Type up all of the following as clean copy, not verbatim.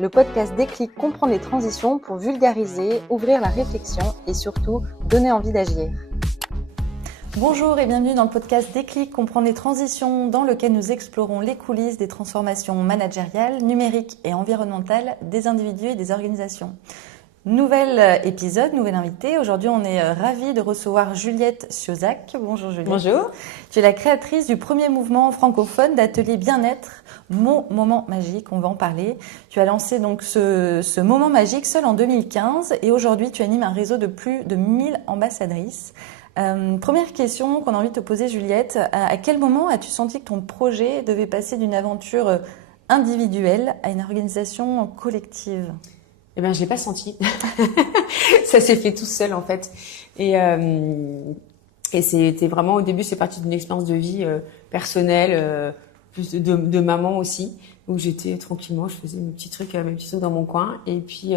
le podcast Déclic comprend les transitions pour vulgariser, ouvrir la réflexion et surtout donner envie d'agir. Bonjour et bienvenue dans le podcast Déclic comprendre les transitions dans lequel nous explorons les coulisses des transformations managériales, numériques et environnementales des individus et des organisations. Nouvel épisode, nouvel invité. Aujourd'hui, on est ravis de recevoir Juliette Siozac. Bonjour Juliette. Bonjour. Tu es la créatrice du premier mouvement francophone d'atelier bien-être, Mon Moment Magique. On va en parler. Tu as lancé donc ce moment magique seul en 2015 et aujourd'hui, tu animes un réseau de plus de 1000 ambassadrices. Première question qu'on a envie de te poser, Juliette. À quel moment as-tu senti que ton projet devait passer d'une aventure individuelle à une organisation collective ? Eh ben, je l'ai pas senti. Ça s'est fait tout seul, en fait. Et c'était vraiment, au début, c'est parti d'une expérience de vie personnelle, plus de maman aussi, où j'étais tranquillement, je faisais mes petits trucs dans mon coin. Et puis,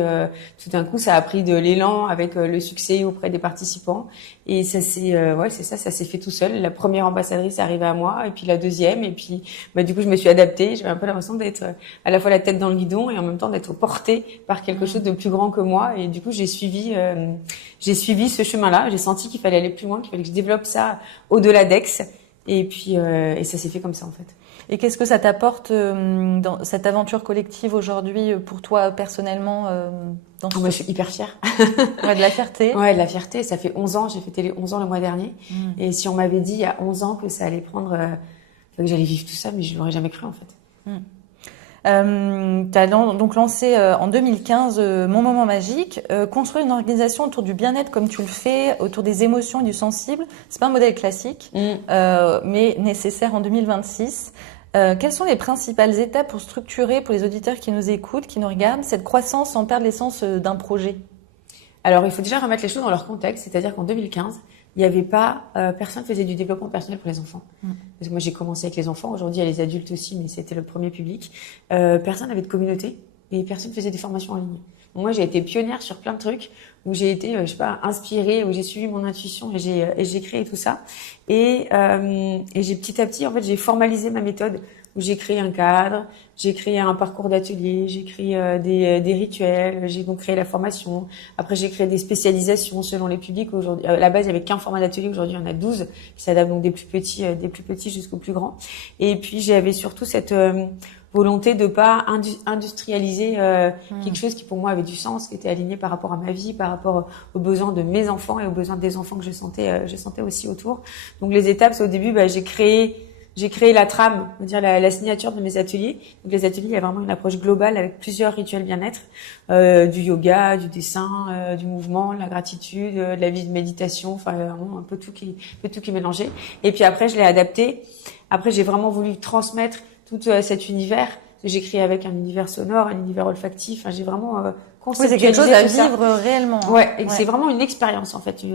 tout d'un coup, ça a pris de l'élan avec le succès auprès des participants. Et ça s'est, ça s'est fait tout seul. La première ambassadrice est arrivée à moi, et puis la deuxième. Et puis, du coup, je me suis adaptée. J'avais un peu l'impression d'être à la fois la tête dans le guidon et en même temps d'être portée par quelque chose de plus grand que moi. Et du coup, j'ai suivi ce chemin-là. J'ai senti qu'il fallait aller plus loin, qu'il fallait que je développe ça au-delà d'Aix. Et puis, et ça s'est fait comme ça, en fait. Et qu'est-ce que ça t'apporte dans cette aventure collective aujourd'hui pour toi personnellement Moi, je suis hyper fière. Ouais, de la fierté. Ouais, de la fierté. Ça fait 11 ans, j'ai fêté les 11 ans le mois dernier. Et si on m'avait dit il y a 11 ans que ça allait prendre, que j'allais vivre tout ça, mais je l'aurais jamais cru, en fait. Tu as donc lancé en 2015 Mon Moment Magique. Construire une organisation autour du bien-être comme tu le fais, autour des émotions et du sensible, c'est pas un modèle classique, mais nécessaire en 2026. Quelles sont les principales étapes pour structurer, pour les auditeurs qui nous écoutent, qui nous regardent, cette croissance sans perdre l'essence d'un projet ? Alors, il faut déjà remettre les choses dans leur contexte, c'est-à-dire qu'en 2015, il n'y avait pas, personne faisait du développement personnel pour les enfants. Parce que moi, j'ai commencé avec les enfants, aujourd'hui il y a les adultes aussi, mais c'était le premier public. Personne n'avait de communauté et personne faisait des formations en ligne. Donc, moi, j'ai été pionnière sur plein de trucs où j'ai été, inspirée, où j'ai suivi mon intuition et j'ai créé tout ça. Et j'ai petit à petit, en fait, j'ai formalisé ma méthode où j'ai créé un cadre, j'ai créé un parcours d'atelier, j'ai créé des rituels, j'ai donc créé la formation. Après, j'ai créé des spécialisations selon les publics. Aujourd'hui, à la base, il y avait qu'un format d'atelier. Aujourd'hui, il y en a 12 qui s'adaptent donc des plus petits jusqu'aux plus grands. Et puis, j'avais surtout cette volonté de pas industrialiser quelque chose qui pour moi avait du sens, qui était aligné par rapport à ma vie, par rapport aux besoins de mes enfants et aux besoins des enfants que je sentais aussi autour. Donc les étapes, c'est au début, j'ai créé la trame, on va dire la signature de mes ateliers. Donc les ateliers, il y a vraiment une approche globale avec plusieurs rituels bien-être, du yoga, du dessin, du mouvement, de la gratitude, de la vie de méditation, enfin vraiment un peu tout qui est mélangé. Et puis après, je l'ai adapté. Après, j'ai vraiment voulu transmettre tout cet univers. J'ai créé avec un univers sonore, un univers olfactif. Enfin, j'ai vraiment c'est quelque chose à vivre réellement. Ouais, c'est vraiment une expérience en fait.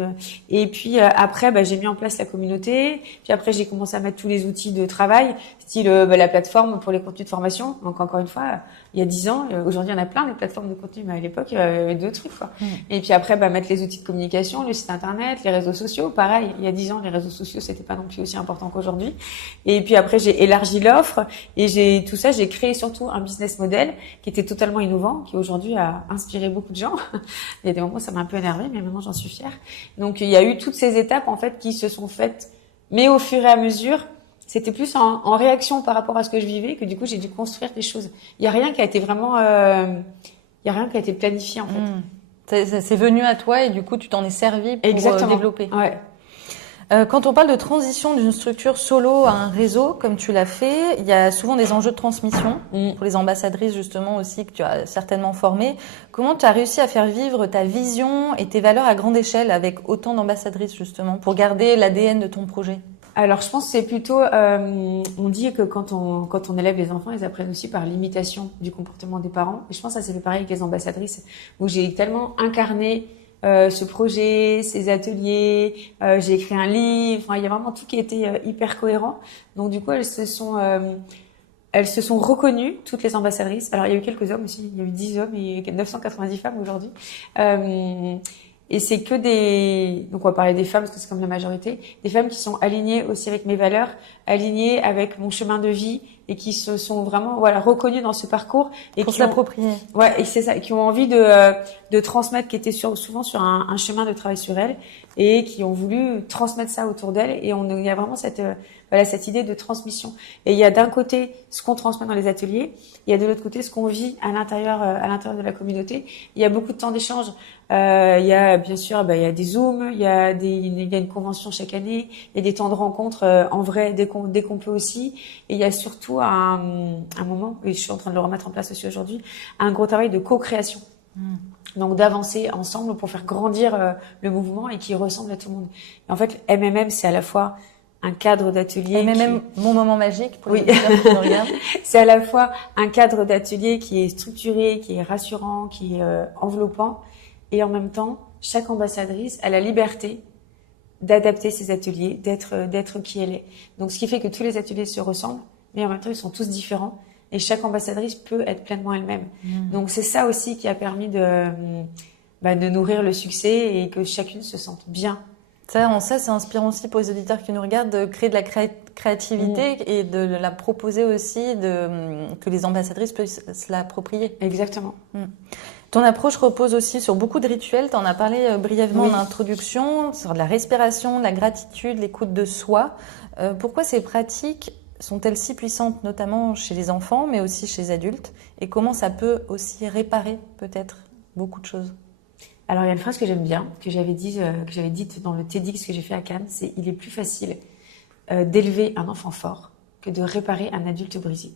Et puis après, j'ai mis en place la communauté. Puis après, j'ai commencé à mettre tous les outils de travail, style la plateforme pour les contenus de formation. Donc encore une fois, il y a 10 ans, aujourd'hui, il y en a plein des plateformes de contenu, mais à l'époque, il y avait 2 trucs quoi. Et puis après, mettre les outils de communication, le site internet, les réseaux sociaux. Pareil, il y a 10 ans, les réseaux sociaux, c'était pas non plus aussi important qu'aujourd'hui. Et puis après, j'ai élargi l'offre et j'ai créé surtout un business model qui était totalement innovant, qui aujourd'hui a inspiré beaucoup de gens. Il y a des moments où ça m'a un peu énervée, mais maintenant j'en suis fière. Donc il y a eu toutes ces étapes en fait qui se sont faites, mais au fur et à mesure, c'était plus en réaction par rapport à ce que je vivais que du coup j'ai dû construire des choses. Il y a rien qui a été vraiment, il y a rien qui a été planifié en fait. C'est venu à toi et du coup tu t'en es servi pour développer. Ouais. Quand on parle de transition d'une structure solo à un réseau, comme tu l'as fait, il y a souvent des enjeux de transmission pour les ambassadrices justement aussi que tu as certainement formées. Comment tu as réussi à faire vivre ta vision et tes valeurs à grande échelle avec autant d'ambassadrices justement pour garder l'ADN de ton projet ? Alors, je pense que c'est plutôt, on dit que quand on élève les enfants, ils apprennent aussi par l'imitation du comportement des parents. Et je pense que ça c'est pareil avec les ambassadrices, où j'ai tellement incarné ce projet, ces ateliers, j'ai écrit un livre, enfin, il y a vraiment tout qui était hyper cohérent. Donc du coup, elles se sont reconnues, toutes les ambassadrices. Alors il y a eu quelques hommes aussi, il y a eu 10 hommes et 990 femmes aujourd'hui. Et c'est que donc on va parler des femmes parce que c'est comme la majorité, des femmes qui sont alignées aussi avec mes valeurs, alignées avec mon chemin de vie et qui se sont vraiment, voilà, reconnues dans ce parcours et Pour qui s'approprier. ouais, et c'est ça, qui ont envie de transmettre, qui étaient souvent sur un chemin de travail sur elles et qui ont voulu transmettre ça autour d'elles. Et il y a vraiment cette idée de transmission. Et il y a d'un côté ce qu'on transmet dans les ateliers, il y a de l'autre côté ce qu'on vit à l'intérieur de la communauté. Il y a beaucoup de temps d'échange. Il y a bien sûr, il y a des zooms, il y a une convention chaque année, il y a des temps de rencontre en vrai dès qu'on peut aussi. Et il y a surtout un moment, et je suis en train de le remettre en place aussi aujourd'hui, un gros travail de co-création. Donc d'avancer ensemble pour faire grandir le mouvement et qui ressemble à tout le monde. Et en fait, MMM, c'est à la fois un cadre d'atelier. MMM, mon moment magique pour les oui. auditeurs qui nous regardent. C'est à la fois un cadre d'atelier qui est structuré, qui est rassurant, qui est enveloppant. Et en même temps, chaque ambassadrice a la liberté d'adapter ses ateliers, d'être qui elle est. Donc ce qui fait que tous les ateliers se ressemblent, mais en même temps, ils sont tous différents. Et chaque ambassadrice peut être pleinement elle-même. Donc c'est ça aussi qui a permis de nourrir le succès et que chacune se sente bien. Ça, c'est inspirant aussi pour les auditeurs qui nous regardent de créer de la créativité et de la proposer aussi, que les ambassadrices puissent se l'approprier. Exactement. Ton approche repose aussi sur beaucoup de rituels. Tu en as parlé brièvement en introduction, sur de la respiration, de la gratitude, l'écoute de soi. Pourquoi ces pratiques sont-elles si puissantes, notamment chez les enfants, mais aussi chez les adultes? Et comment ça peut aussi réparer peut-être beaucoup de choses? Alors, il y a une phrase que j'aime bien, que j'avais dite dans le TEDx que j'ai fait à Cannes, c'est « Il est plus facile d'élever un enfant fort que de réparer un adulte brisé ».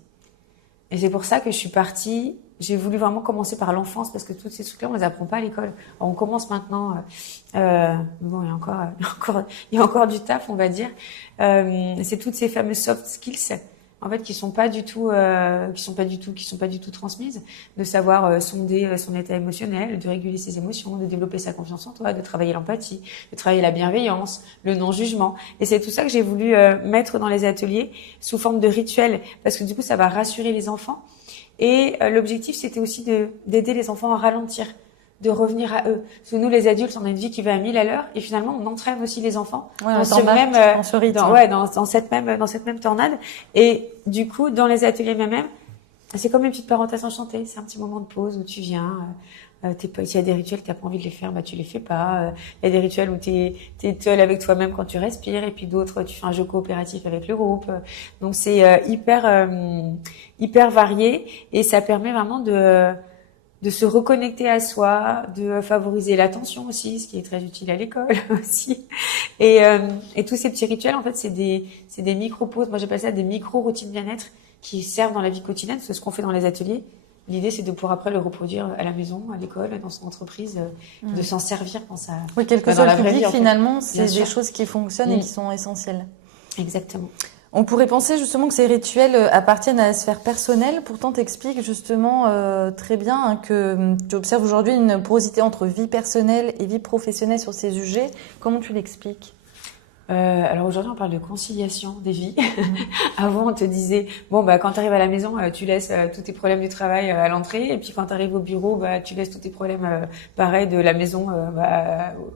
Et c'est pour ça que je suis partie, j'ai voulu vraiment commencer par l'enfance, parce que toutes ces trucs-là, on les apprend pas à l'école. Alors, on commence maintenant, bon, il y a encore du taf, on va dire. C'est toutes ces fameuses soft skills, en fait, qui sont pas du tout transmises, de savoir sonder son état émotionnel, de réguler ses émotions, de développer sa confiance en toi, de travailler l'empathie, de travailler la bienveillance, le non-jugement. Et c'est tout ça que j'ai voulu mettre dans les ateliers sous forme de rituels, parce que du coup, ça va rassurer les enfants. Et l'objectif, c'était aussi d'aider les enfants à ralentir, de revenir à eux. Parce que nous, les adultes, on a une vie qui va à 1000 à l'heure, et finalement, on entraîne aussi les enfants dans ce rythme. Dans cette même tornade. Et du coup, dans les ateliers même, c'est comme une petite parenthèse enchantée. C'est un petit moment de pause où tu viens. S'il y a des rituels que t'as pas envie de les faire, tu les fais pas. Il y a des rituels où t'es seul avec toi-même quand tu respires, et puis d'autres, tu fais un jeu coopératif avec le groupe. Donc c'est hyper varié, et ça permet vraiment de se reconnecter à soi, de favoriser l'attention aussi, ce qui est très utile à l'école aussi. Et tous ces petits rituels, en fait, c'est des micro-pauses. Moi, j'appelle ça des micro-routines bien-être qui servent dans la vie quotidienne. C'est ce qu'on fait dans les ateliers. L'idée, c'est de pouvoir après le reproduire à la maison, à l'école, dans son entreprise, de s'en servir quand ça. Oui, quel que soit le public, finalement, c'est Bien des sûr. choses qui fonctionnent et qui sont essentielles. Exactement. On pourrait penser justement que ces rituels appartiennent à la sphère personnelle. Pourtant, tu expliques justement très bien que tu observes aujourd'hui une porosité entre vie personnelle et vie professionnelle sur ces sujets. Comment tu l'expliques ? Alors aujourd'hui, on parle de conciliation des vies. Avant, on te disait, quand tu arrives à la maison, tu laisses tous tes problèmes du travail à l'entrée, et puis quand tu arrives au bureau, tu laisses tous tes problèmes, pareil, de la maison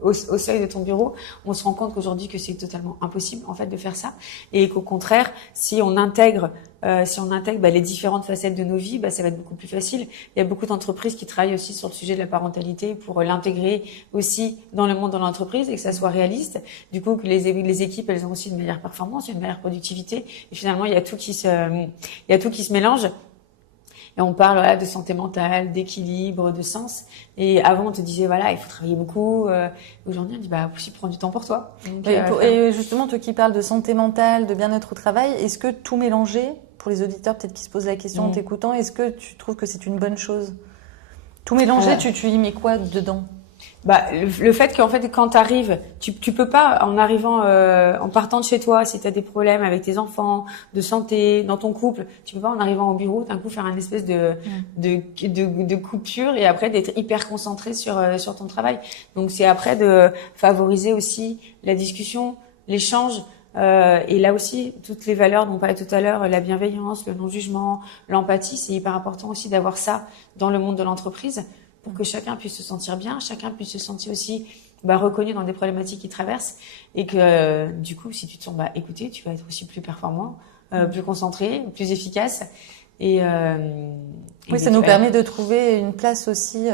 au seuil de ton bureau. On se rend compte qu'aujourd'hui, que c'est totalement impossible, en fait, de faire ça, et qu'au contraire, si on intègre les différentes facettes de nos vies, ça va être beaucoup plus facile. Il y a beaucoup d'entreprises qui travaillent aussi sur le sujet de la parentalité pour l'intégrer aussi dans le monde de l'entreprise et que ça soit réaliste. Du coup, que les équipes, elles ont aussi une meilleure performance, une meilleure productivité. Et finalement, il y a tout qui se mélange. Et on parle de santé mentale, d'équilibre, de sens. Et avant, on te disait il faut travailler beaucoup. Aujourd'hui, on dit aussi prends du temps pour toi. Donc, et justement, toi qui parles de santé mentale, de bien-être au travail, est-ce que tout mélanger, pour les auditeurs peut-être qui se posent la question en t'écoutant, est-ce que tu trouves que c'est une bonne chose? Tout mélanger, tu y mets quoi dedans? Le fait qu'en fait, quand t'arrives, tu peux pas, en arrivant, en partant de chez toi, si t'as des problèmes avec tes enfants, de santé, dans ton couple, tu peux pas, en arrivant au bureau, d'un coup, faire une espèce de coupure et après d'être hyper concentré sur ton travail. Donc, c'est après de favoriser aussi la discussion, l'échange, et là aussi, toutes les valeurs dont on parlait tout à l'heure, la bienveillance, le non-jugement, l'empathie, c'est hyper important aussi d'avoir ça dans le monde de l'entreprise pour que chacun puisse se sentir bien, chacun puisse se sentir aussi reconnu dans des problématiques qu'il traverse, et que du coup, si tu te sens écouté, tu vas être aussi plus performant, plus concentré, plus efficace. Oui, ça nous permet de trouver une place aussi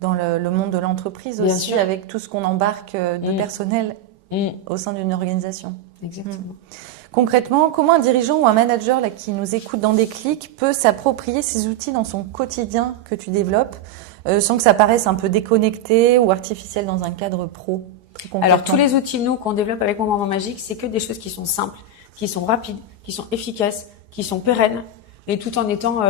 dans le monde de l'entreprise Bien aussi, sûr. avec tout ce qu'on embarque de personnel au sein d'une organisation. Exactement. Concrètement, comment un dirigeant ou un manager là, qui nous écoute dans Déclic peut s'approprier ces outils dans son quotidien que tu développes sans que ça paraisse un peu déconnecté ou artificiel dans un cadre pro? Alors, tous les outils, nous, qu'on développe avec Mon Moment Magique, c'est que des choses qui sont simples, qui sont rapides, qui sont efficaces, qui sont pérennes, et tout en étant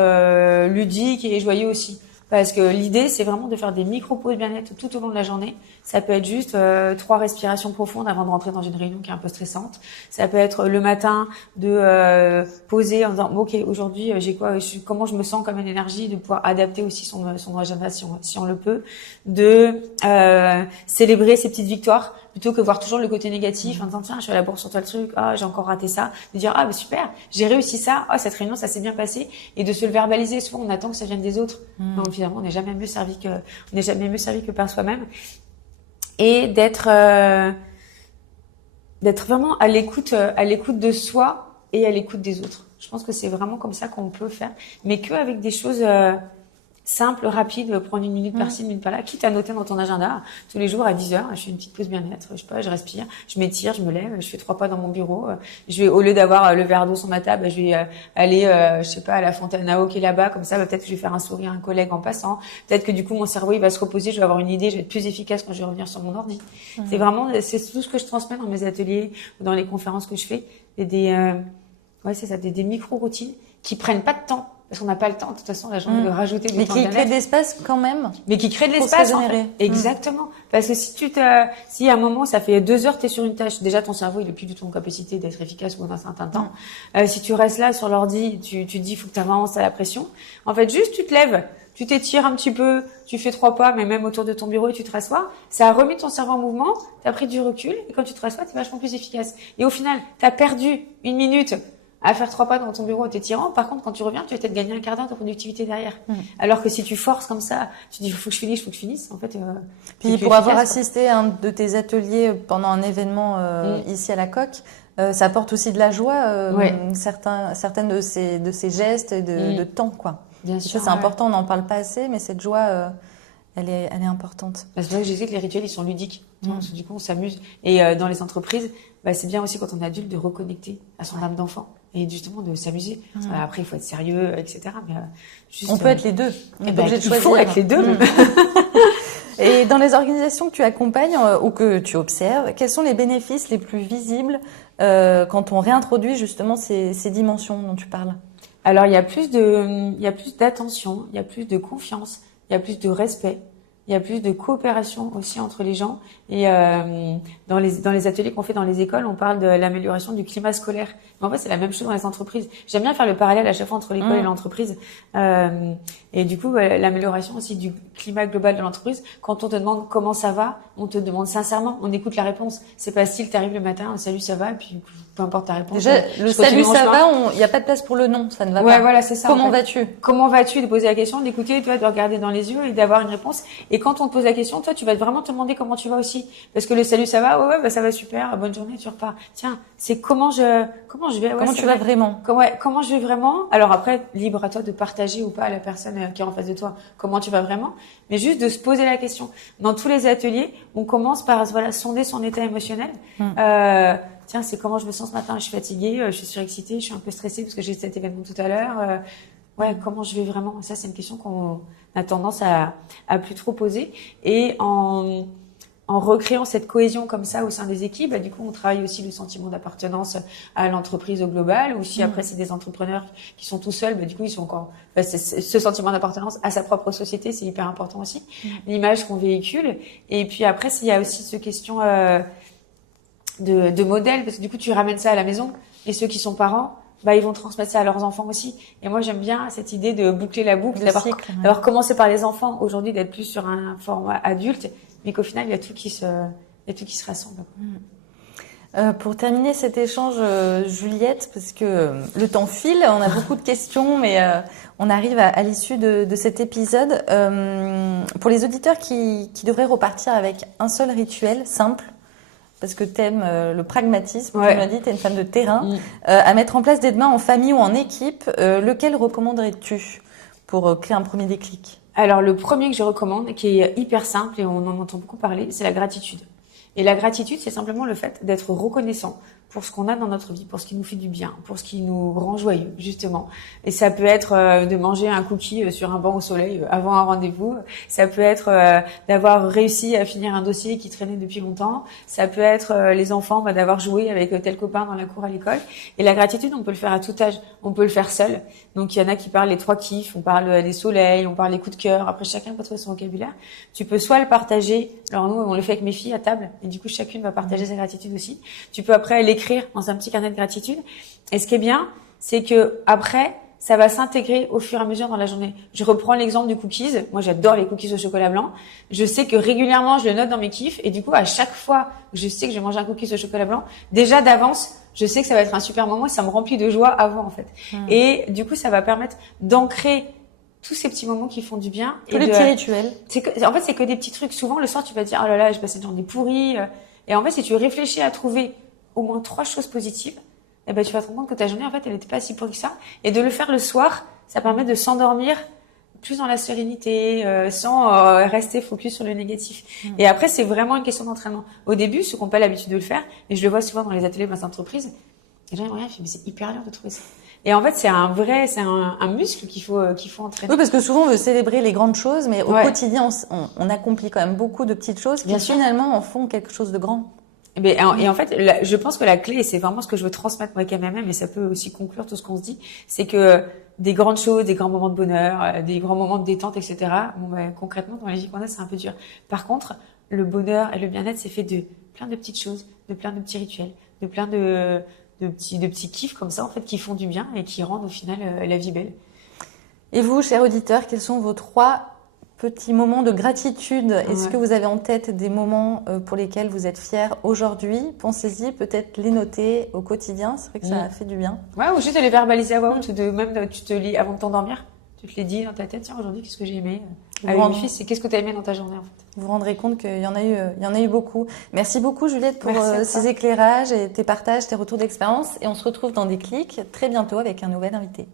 ludiques et joyeux aussi. Parce que l'idée, c'est vraiment de faire des micro-pauses bien-être tout au long de la journée. Ça peut être juste 3 respirations profondes avant de rentrer dans une réunion qui est un peu stressante. Ça peut être le matin de poser en disant ok, aujourd'hui j'ai quoi, comment je me sens comme une énergie, de pouvoir adapter aussi son agenda si on le peut, de célébrer ses petites victoires plutôt que voir toujours le côté négatif en disant tiens, je suis à la bourre sur tel truc, j'ai encore raté ça, de dire super, j'ai réussi ça, cette réunion ça s'est bien passé, et de se le verbaliser. Souvent on attend que ça vienne des autres. Donc finalement on n'est jamais mieux servi que par soi-même, et d'être vraiment à l'écoute de soi et à l'écoute des autres. Je pense que c'est vraiment comme ça qu'on peut faire, mais que avec des choses simple, rapide, prendre une minute par-ci, une minute par-là, quitte à noter dans ton agenda, tous les jours à 10h, je fais une petite pause bien-être, je sais pas, je respire, je m'étire, je me lève, je fais 3 pas dans mon bureau, je vais, au lieu d'avoir le verre d'eau sur ma table, je vais aller, je sais pas, à la fontaine à eau qui est là-bas, comme ça, peut-être que je vais faire un sourire à un collègue en passant, peut-être que du coup, mon cerveau, il va se reposer, je vais avoir une idée, je vais être plus efficace quand je vais revenir sur mon ordi. C'est vraiment, c'est tout ce que je transmets dans mes ateliers, dans les conférences que je fais, et des micro-routines qui prennent pas de temps. Parce qu'on n'a pas le temps, de toute façon, la journée de rajouter du temps. Mais qui crée de l'espace quand même. Mais qui crée de l'espace, en fait. Exactement. Parce que si à un moment, ça fait 2 heures, t'es sur une tâche, déjà ton cerveau, il est plus du tout en capacité d'être efficace au bout d'un certain temps. Si tu restes là sur l'ordi, tu te dis, faut que t'avances à la pression. En fait, juste, tu te lèves, tu t'étires un petit peu, tu fais 3 pas, mais même autour de ton bureau, et tu te rassois. Ça a remis ton cerveau en mouvement, t'as pris du recul, et quand tu te rassois, t'es vachement plus efficace. Et au final, t'as perdu 1 minute à faire 3 pas dans ton bureau en t'étirant. Par contre, quand tu reviens, tu vas peut-être gagner un quart d'heure de productivité derrière. Alors que si tu forces comme ça, tu dis, faut que je finisse, en fait, puis pour avoir assisté à un de tes ateliers pendant un événement, ici à la Coque, ça apporte aussi de la joie, certaines de ces gestes et de temps, quoi. Bien sûr. Ça, c'est important, on n'en parle pas assez, mais cette joie, elle est importante. C'est vrai que je sais que les rituels, ils sont ludiques. Parce que du coup, on s'amuse. Et dans les entreprises, c'est bien aussi quand on est adulte de reconnecter à son âme d'enfant. Et justement de s'amuser. Après, il faut être sérieux, etc. Mais on peut être les deux. On est obligé de choisir. Il faut être les deux. Et dans les organisations que tu accompagnes ou que tu observes, quels sont les bénéfices les plus visibles quand on réintroduit justement ces dimensions dont tu parles? Alors, il y a plus d'attention, il y a plus de confiance, il y a plus de respect. Il y a plus de coopération aussi entre les gens. Et dans les ateliers qu'on fait dans les écoles, on parle de l'amélioration du climat scolaire. Mais en fait, c'est la même chose dans les entreprises. J'aime bien faire le parallèle à chaque fois entre l'école et l'entreprise. Et du coup, l'amélioration aussi du climat global de l'entreprise. Quand on te demande comment ça va, on te demande sincèrement, on écoute la réponse. C'est pas style, t'arrives le matin, salut, ça va, et puis peu importe ta réponse. Déjà, le salut, ça va, il n'y a pas de place pour le non, ça ne va pas. Ouais, voilà, c'est ça. Comment vas-tu? Comment vas-tu? De poser la question, d'écouter, toi, de regarder dans les yeux et d'avoir une réponse. Et quand on te pose la question, toi, tu vas vraiment te demander comment tu vas aussi. Parce que le salut, ça va? Ouais, ça va super, bonne journée, tu repars. Tiens, c'est comment je vais? Comment tu vas vraiment? Comment je vais vraiment? Alors après, libre à toi de partager ou pas à la personne qui est en face de toi comment tu vas vraiment. Mais juste de se poser la question. Dans tous les ateliers, on commence par, sonder son état émotionnel. Tiens, c'est comment je me sens ce matin? Je suis fatiguée, je suis surexcitée, je suis un peu stressée parce que j'ai cet événement tout à l'heure. Comment je vais vraiment? Ça, c'est une question qu'on a tendance à plus trop poser. Et en recréant cette cohésion comme ça au sein des équipes, du coup, on travaille aussi le sentiment d'appartenance à l'entreprise au global. Ou si après, c'est des entrepreneurs qui sont tout seuls, du coup, ils sont encore, ce sentiment d'appartenance à sa propre société, c'est hyper important aussi. L'image qu'on véhicule. Et puis après, il y a aussi cette question, de modèle, parce que du coup, tu ramènes ça à la maison. Et ceux qui sont parents, ils vont transmettre ça à leurs enfants aussi. Et moi, j'aime bien cette idée de boucler la boucle, d'avoir commencé par les enfants, aujourd'hui d'être plus sur un format adulte, mais qu'au final, il y a tout qui se rassemble. Pour terminer cet échange, Juliette, parce que le temps file, on a beaucoup de questions, mais on arrive à l'issue de cet épisode. Pour les auditeurs qui devraient repartir avec un seul rituel simple, parce que t'aimes le pragmatisme, tu m'as dit, t'es une femme de terrain, à mettre en place dès demain en famille ou en équipe, lequel recommanderais-tu pour créer un premier déclic? Alors, le premier que je recommande, qui est hyper simple et on en entend beaucoup parler, c'est la gratitude. Et la gratitude, c'est simplement le fait d'être reconnaissant pour ce qu'on a dans notre vie, pour ce qui nous fait du bien, pour ce qui nous rend joyeux, justement. Et ça peut être de manger un cookie sur un banc au soleil avant un rendez-vous. Ça peut être d'avoir réussi à finir un dossier qui traînait depuis longtemps. Ça peut être les enfants, d'avoir joué avec tel copain dans la cour à l'école. Et la gratitude, on peut le faire à tout âge. On peut le faire seul. Donc, il y en a qui parlent les 3 kiffs, on parle des soleils, on parle des coups de cœur. Après, chacun peut trouver son vocabulaire. Tu peux soit le partager. Alors, nous, on le fait avec mes filles à table. Et du coup, chacune va partager sa gratitude aussi. Tu peux après l'écrire dans un petit carnet de gratitude. Et ce qui est bien, c'est que après, ça va s'intégrer au fur et à mesure dans la journée. Je reprends l'exemple du cookies. Moi, j'adore les cookies au chocolat blanc. Je sais que régulièrement, je le note dans mes kiffs. Et du coup, à chaque fois que je sais que je vais manger un cookies au chocolat blanc, déjà d'avance, je sais que ça va être un super moment et ça me remplit de joie avant, en fait. Et du coup, ça va permettre d'ancrer tous ces petits moments qui font du bien. Tous les petits rituels. En fait, c'est que des petits trucs. Souvent, le soir, tu vas te dire, oh là là, j'ai passé une journée pourrie. Et en fait, si tu réfléchis à trouver au moins 3 choses positives, eh ben, tu vas te rendre compte que ta journée, en fait, elle n'était pas si pourrie que ça. Et de le faire le soir, ça permet de s'endormir plus dans la sérénité, sans rester focus sur le négatif. Et après, c'est vraiment une question d'entraînement. Au début, ceux qui n'ont pas l'habitude de le faire, et je le vois souvent dans les ateliers dans les entreprises, les gens ils me regardent, mais c'est hyper dur de trouver ça. Et en fait, c'est un muscle qu'il faut entraîner. Oui, parce que souvent on veut célébrer les grandes choses, mais au quotidien, on accomplit quand même beaucoup de petites choses qui finalement en font quelque chose de grand. Et en fait, je pense que la clé, et c'est vraiment ce que je veux transmettre moi avec MMM, et ça peut aussi conclure tout ce qu'on se dit, c'est que des grandes choses, des grands moments de bonheur, des grands moments de détente, etc. Concrètement, dans la vie qu'on a, c'est un peu dur. Par contre, le bonheur et le bien-être, c'est fait de plein de petites choses, de plein de petits rituels, de plein de petits kiffs comme ça, en fait, qui font du bien et qui rendent au final la vie belle. Et vous, chers auditeurs, quels sont vos 3 petits moments de gratitude? Est-ce que vous avez en tête des moments pour lesquels vous êtes fiers aujourd'hui? Pensez-y, peut-être les noter au quotidien. C'est vrai que ça fait du bien. Ouais, ou juste de les verbaliser à voix haute, même tu te lis avant de t'endormir. Tu te les dis dans ta tête, tiens, aujourd'hui, qu'est-ce que j'ai aimé? Avec une fille, c'est qu'est-ce que tu as aimé dans ta journée, en fait. Vous vous rendrez compte qu'il y en a eu beaucoup. Merci beaucoup, Juliette, pour ces éclairages et tes partages, tes retours d'expérience. Et on se retrouve dans Déclic très bientôt avec un nouvel invité.